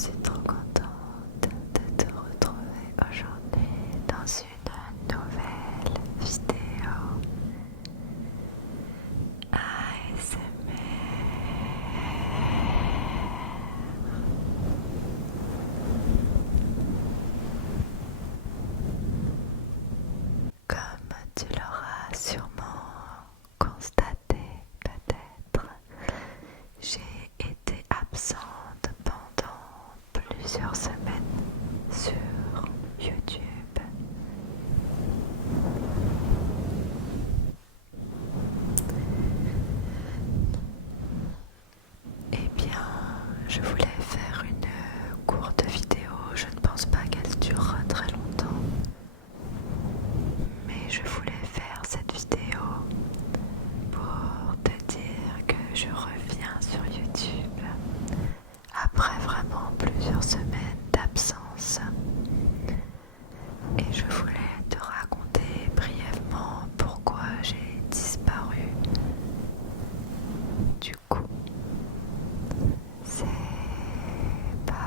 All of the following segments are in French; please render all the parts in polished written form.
suis trop contente de te retrouver aujourd'hui dans une nouvelle vidéo ASMR. Comme tu l'auras sûrement constaté peut-être, j'ai été absente pendant plusieurs semaines sur YouTube. Eh bien, je voulais faire une courte vidéo, je ne pense pas qu'elle durera très longtemps, mais je voulais faire cette vidéo pour te dire que je reviens sur YouTube après vraiment plusieurs semaines d'absence. Et je voulais te raconter brièvement pourquoi j'ai disparu. Du coup, c'est parti.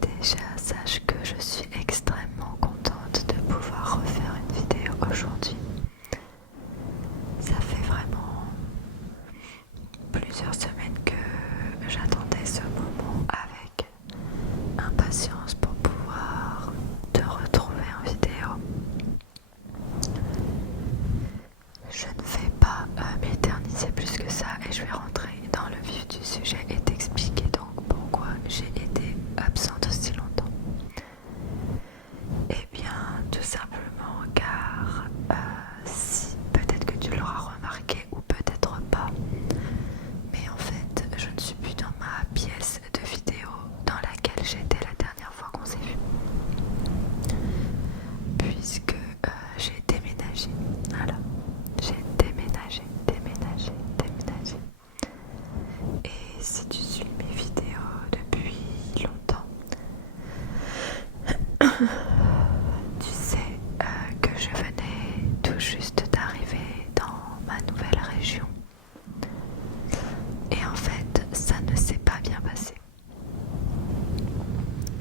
Déjà, sache que je suis extrêmement contente de pouvoir refaire une vidéo aujourd'hui. Ça fait vraiment plusieurs semaines que j'attendais ce moment avec impatience pour pouvoir te retrouver en vidéo. Je ne vais pas m'éterniser plus que ça et je vais rentrer dans le vif du sujet et t'expliquer donc pourquoi j'ai été absente aussi longtemps. Eh bien, tout simplement car si peut-être que tu l'auras remarqué ou peut-être pas, mais en fait, je ne suis plus dans ma pièce de vidéo dans laquelle j'étais la dernière fois qu'on s'est vu, puisque j'ai déménagé. Voilà, j'ai déménagé. Et si tu suis mes vidéos depuis longtemps, tu sais que je venais tout juste d'arriver dans ma nouvelle région. Et en fait, ça ne s'est pas bien passé.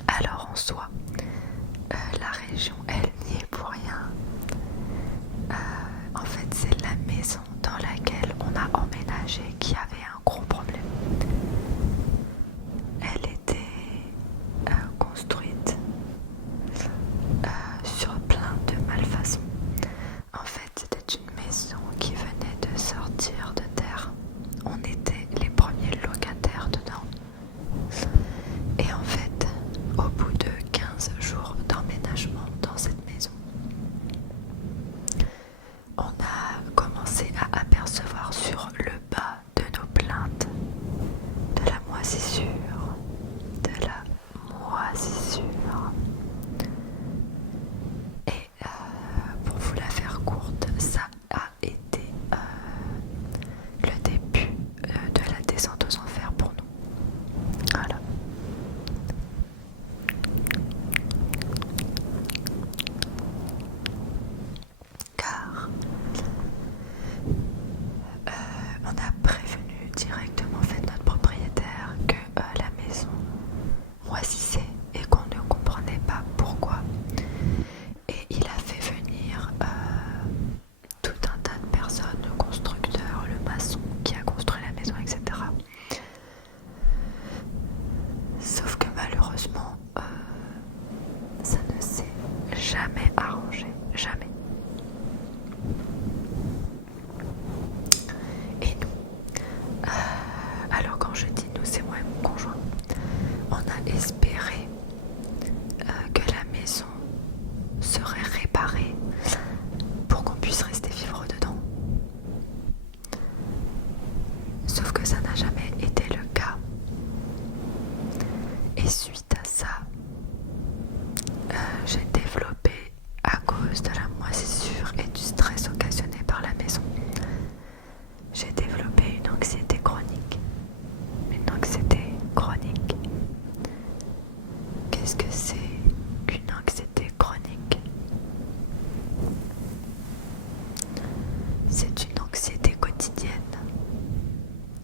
Alors en soi, la région, elle n'y est pour rien. En fait, c'est la maison dans laquelle on a emménagé qui avait un gros problème. Elle était construite sur plein de malfaçons. En fait, c'était une maison qui venait de sortir de terre. On était les premiers locataires dedans. Et en fait, au bout de 15 jours d'emménagement dans cette maison, on a commencé à apercevoir sur le bas de nos plaintes de la moisissure. Et pour vous la faire courte, ça a été le début de la descente aux enfers pour nous. Voilà. Car on a prévenu directement en fait notre propriétaire que c'est une anxiété quotidienne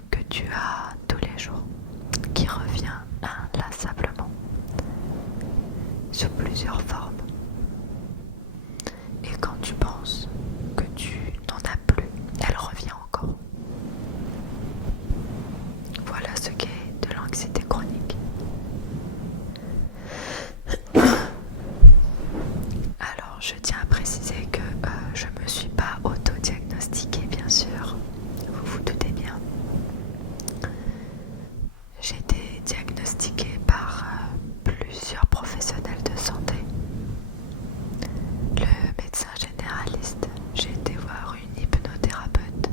que tu as tous les jours, qui revient inlassablement, sous plusieurs formes. Et quand tu penses que tu n'en as plus, elle revient encore. Voilà ce qu'est de l'anxiété chronique. Alors, je tiens à préciser que je ne me suis pas auto-diagnostiquée, bien sûr. Vous vous doutez bien. J'ai été diagnostiquée par plusieurs professionnels de santé. Le médecin généraliste, j'ai été voir une hypnothérapeute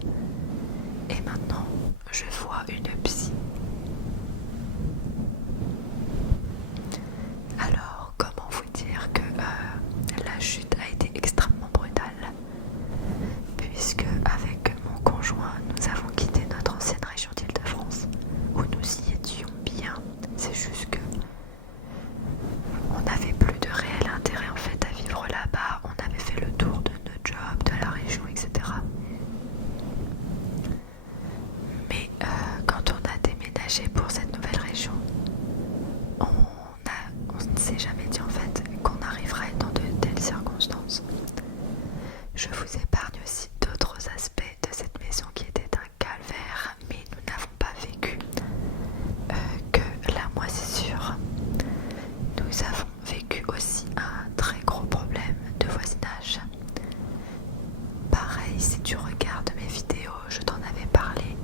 et maintenant je vois une psy. Alors, comment vous dire que la chute a été extrêmement brutale, puisque avec mon conjoint, nous avons quitté notre ancienne région d'Île-de-France, où nous y étions bien. C'est juste que on n'avait plus de réel intérêt en fait à vivre là-bas. On avait fait le tour de notre job, de la région, etc. Mais quand on a déménagé pour cette nouvelle région, on ne s'est jamais dit en fait qu'on arriverait dans de telles circonstances. Je vous épargne aussi d'autres aspects de cette maison qui était un calvaire, mais nous n'avons pas vécu que la moisissure. Nous avons vécu aussi un très gros problème de voisinage. Pareil, si tu regardes mes vidéos, je t'en avais parlé,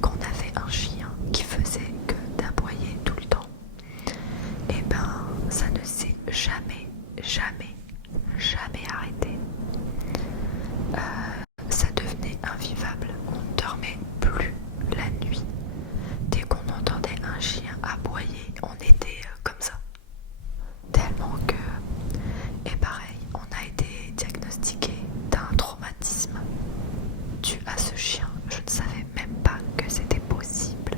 qu'on avait un chien qui faisait que d'aboyer tout le temps. Et ben, ça ne s'est jamais arrêté. Ça devenait invivable. On ne dormait plus la nuit. Dès qu'on entendait un chien aboyer, on était comme ça. Tellement que... Et pareil, on a été diagnostiqué d'un traumatisme dû à ce chien. Je ne savais même pas que c'était possible.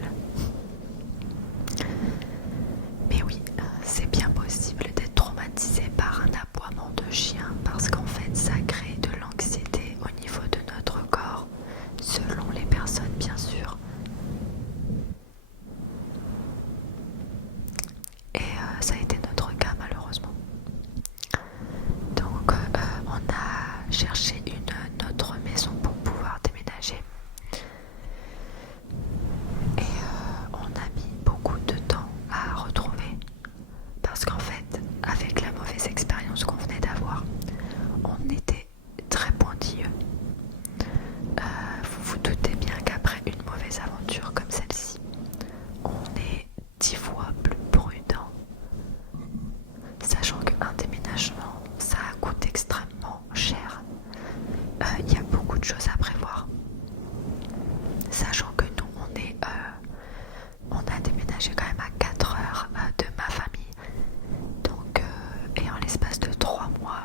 Mais oui, c'est bien possible d'être traumatisé par un aboiement de chien parce qu'en fait ça crée de l'anxiété au niveau de notre corps, selon les personnes bien sûr. Et ça a été notre cas malheureusement. Donc on a cherché une autre maison pour pouvoir déménager. Et on a mis beaucoup de temps à retrouver. Parce qu'en fait, avec la mauvaise expérience qu'on venait d'avoir, on était très pointilleux. Vous vous doutez bien qu'après une mauvaise aventure comme celle-ci, on est 10 fois plus prudent. Sachant qu'un déménagement, ça coûte extrêmement cher. Il y a beaucoup de choses à prévoir. Sachant que nous, on a déménagé quand même à 4 heures de ma famille. Donc, et en l'espace de 3 mois,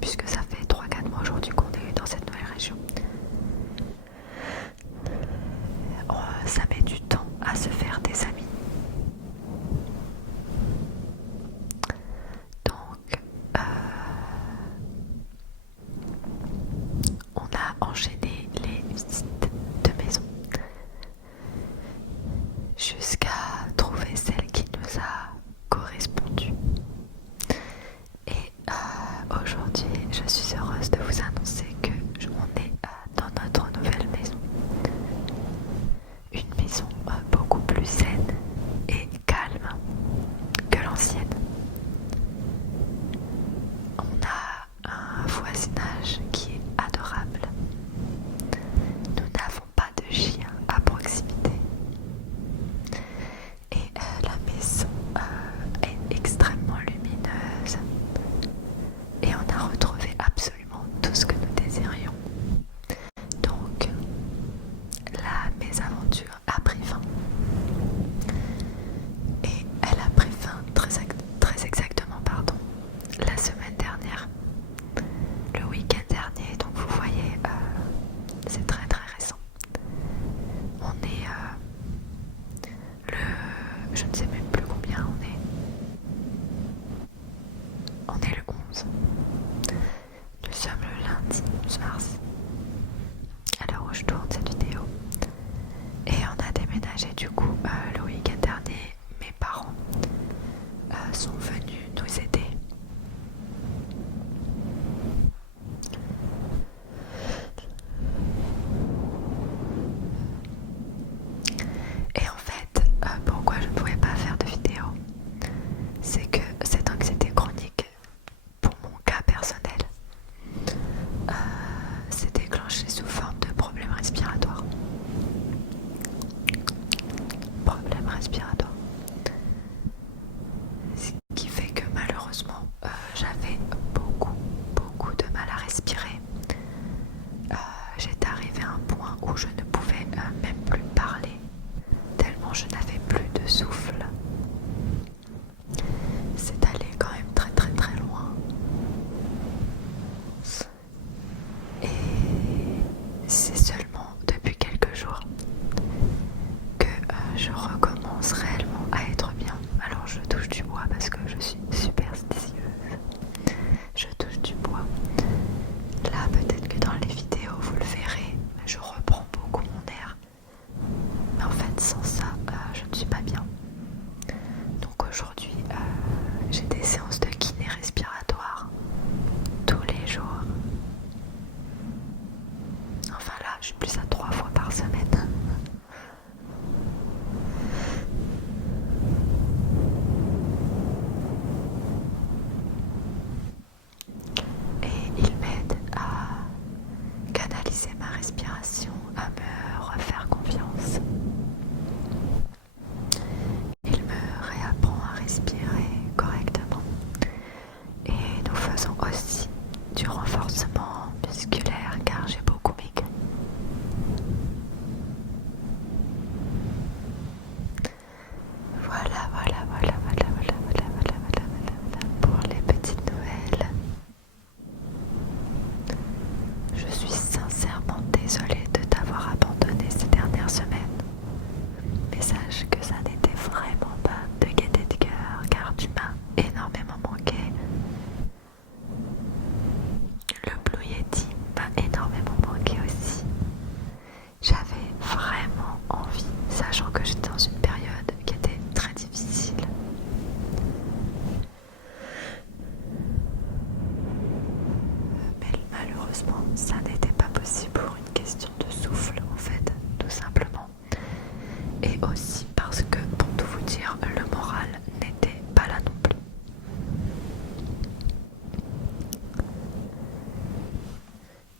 puisque ça fait 3-4 mois aujourd'hui qu'on est dans cette nouvelle région, ça met du temps à se faire des amis. Donc, on a enchaîné les visites de maison jusqu'à trouver celle qui nous a correspondu. Et aujourd'hui, je suis heureuse de vous annoncer que on est dans notre nouvelle maison. Une maison beaucoup plus saine et calme que l'ancienne. On a un voisinage qui est adorable. Nous n'avons pas de chien à proximité. Et la maison est extrêmement lumineuse. Et on a retrouvé absolument tout ce que nous désirions. Donc, la mésaventure a pris fin. Et elle a pris fin très exactement, la semaine dernière. Le week-end dernier, donc vous voyez, c'est très récent. On est je ne sais même plus combien on est. On est le 11. Nous sommes le lundi 11 mars. À l'heure où je tourne cette vidéo. Et on a déménagé du coup le week-end dernier. Mes parents sont venus nous aider. Et en fait, pourquoi je ne pouvais pas faire de vidéo, c'est que cette anxiété chronique, pour mon cas personnel, s'est déclenchée sous forme de problèmes respiratoires. Problèmes respiratoires. Ce qui fait que malheureusement, j'avais beaucoup de mal à respirer. J'étais arrivée à un point où je ne pouvais même plus parler, tellement je n'avais plus de souffle. C'est allé quand même très loin. Et c'est seulement depuis quelques jours que je recommence réellement à être bien. Alors je touche du bois parce que je suis superstitieuse. Je touche du bois. Là peut-être que dans les vidéos vous le verrez, je reprends beaucoup mon air. Mais en fait sans ça, je ne suis pas bien. Donc aujourd'hui, j'ai des séances de kiné respiratoire tous les jours. Enfin là, je suis plus à 3 fois par semaine. Et il m'aide à canaliser ma respiration, à me refaire confiance. Il me réapprend à respirer correctement. Et nous faisons aussi du renforcement musculaire car j'ai beaucoup maigri. Voilà pour les petites nouvelles. Je suis sincèrement désolée de t'avoir abandonné ces dernières semaines. Mais sache que ça n'était vraiment pas de gaieté de cœur car tu m'as énormément manqué. Le Blue Yeti m'a énormément manqué aussi. J'avais vraiment envie, sachant que j'étais dans une période qui était très difficile. Mais malheureusement, ça n'était pas possible pour une question de souffle en fait, tout simplement. Et aussi parce que, pour tout vous dire, le moral n'était pas là non plus.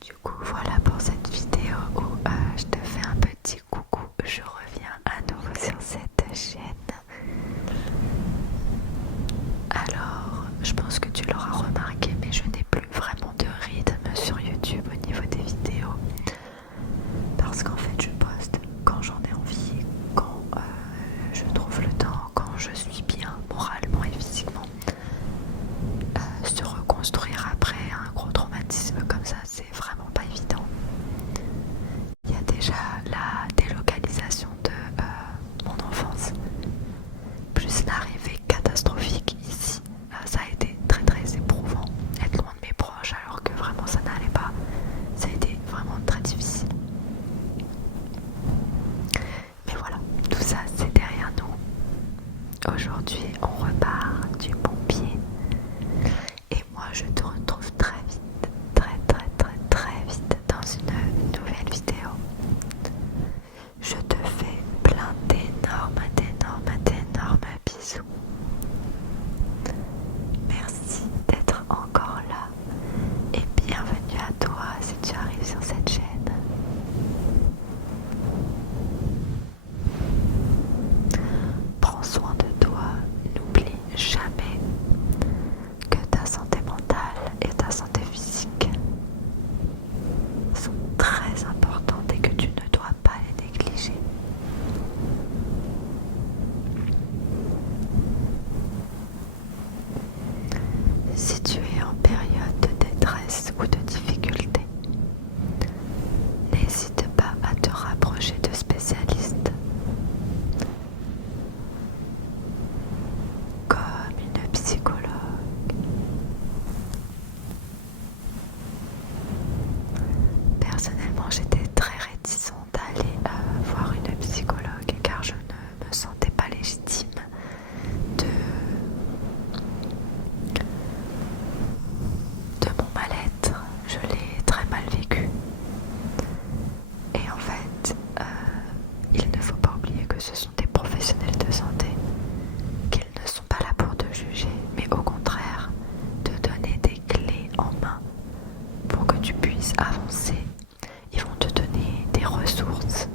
Du coup, voilà pour cette vidéo où je te fais un petit coucou. Je reviens à nouveau sur cette chaîne. Alors, je pense que tu l'auras remarqué, mais je n'ai plus vraiment de rythme sur YouTube au niveau des vidéos. Parce qu'en fait, je poste quand j'en ai envie, quand je trouve le temps, quand je suis bien moralement et physiquement. Se reconstruire après un gros traumatisme comme ça, c'est vraiment pas évident. Il y a déjà la délocalisation de mon enfance, plus l'arrivée catastrophique ici. Ça a été très éprouvant, être loin de mes proches alors que vraiment ça n'allait pas. Ça a été vraiment très difficile. Mais voilà, tout ça c'est derrière nous. Aujourd'hui on repart du bon pied. Et moi je te retrouve très vite, très vite dans une nouvelle vidéo. Je te fais plein d'énormes bisous. Merci d'être encore là et bienvenue à toi si tu arrives sur cette chaîne. Prends soin de toi, n'oublie jamais que ta santé mentale et ta santé physique sont très importantes et que tu ne dois pas les négliger. Si tu es en période de détresse ou de difficulté, n'hésite pas à te rapprocher de spécialistes comme une psychologue. Personnellement, j'étais tu puisses avancer. Ils vont te donner des ressources